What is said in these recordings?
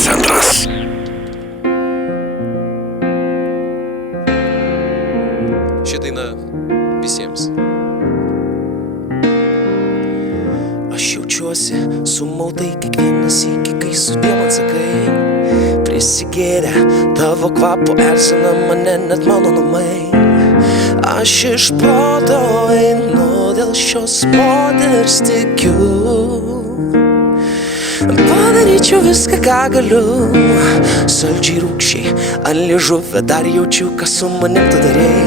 Radiocentras. Ši daina visiems. Aš jaučiuosi sumautai kiekvieną sykį, kai sudie man sakai. Prisigėrę tavo kvapo erzina mane net mano namai. Aš iš proto einu dėl šios moters tikiu. Padaryčiau viską, ką galiu. Saldžiai rūgščiai ant liežuvio dar jaučiu, ką su manim tu darei.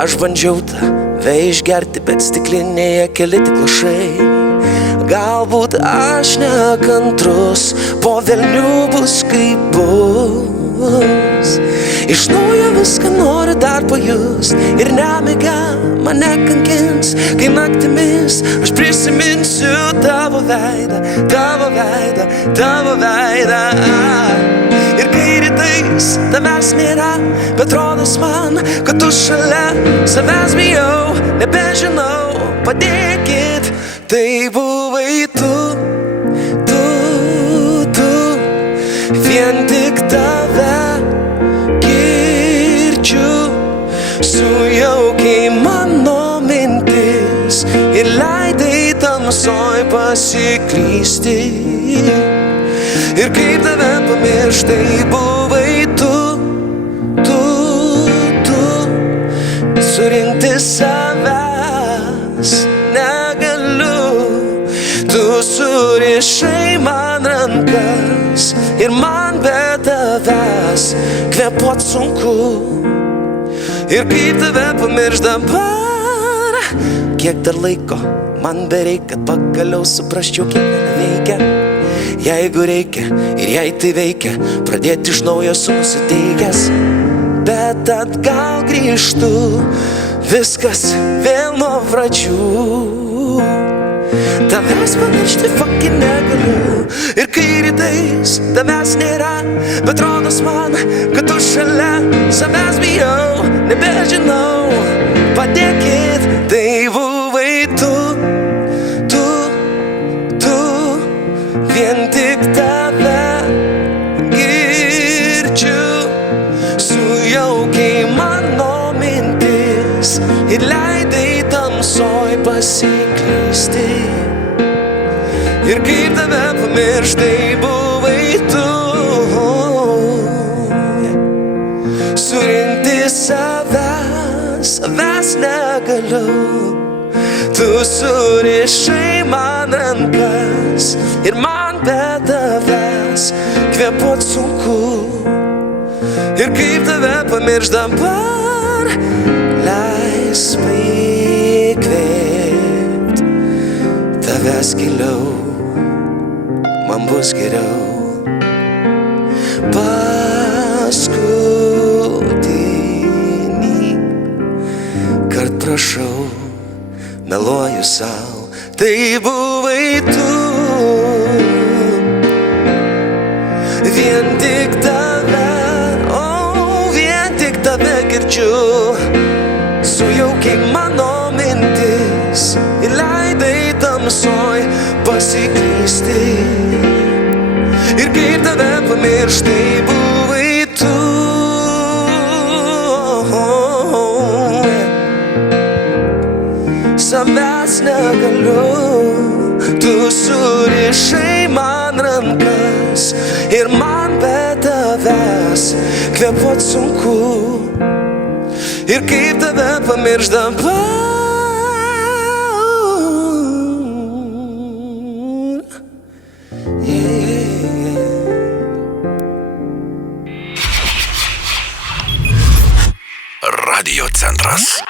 Aš bandžiau tave išgerti, bet stiklinėje keli tik lašai. Galbūt aš nekantrus, po velnių bus kaip bus. Iš naujo viską noriu dar pajust, ir nemiga mane kankins, kai naktimis aš prisiminsiu tavo veidą, tavo veidą, tavo veidą. Ir kai rytais tavęs nėra, bet rodos man, kad tu šalia, savęs bijau, nebežinau, padėkit. Tai buvai tu, vien tik tave girdžiu. Sujaukiai mano mintis ir leidai tamsoj pasiklysti. Ir kaip tave pamirštai, buvai tu, surinkti savęs negaliu. Tu surišai man rankas ir man be tavęs kvėpuot sunku. Ir kaip tave pamiršt dabar? Kiek dar laiko man bereik, kad pagaliau suprasčiau, kiek mane veikia. Jeigu reikia ir jei tai veikia, pradėti iš naujo su nusiteikęs. Bet atgal grįžtu, viskas vėl nuo pradžių. Tavęs pamiršti fucking negaliu. Ir kai rytais tavęs nėra, bet rodos man, kad tu šalia, savęs bijau, nebežinau, padėkit. Tai buvai tu, vien tik tave girdžiu. Sujaukiai mano mintis ir leidai tamsoj pasiklysti. Ir kaip tave pamiršt, tai buvai tu. Surinkti savęs negaliu. Tu surišai man rankas ir man be tavęs kvėpuot sunku. Ir kaip tave pamiršt dabar, leisk įkvėpt tavęs giliau, man bus geriau. Paskutinį kart prašau, meluoju sau, tai buvai tu. Vien tik tave, vien tik tave girdžiu. Sujaukiai mano mintis ir leidai tamsoj pasiklysti. Ir kaip tave pamiršt, tai buvai tu. Savęs negaliu. Tu surišai man rankas ir man be tavęs kvėpuot sunku. Ir kaip tave pamiršt dabar. Radiocentras.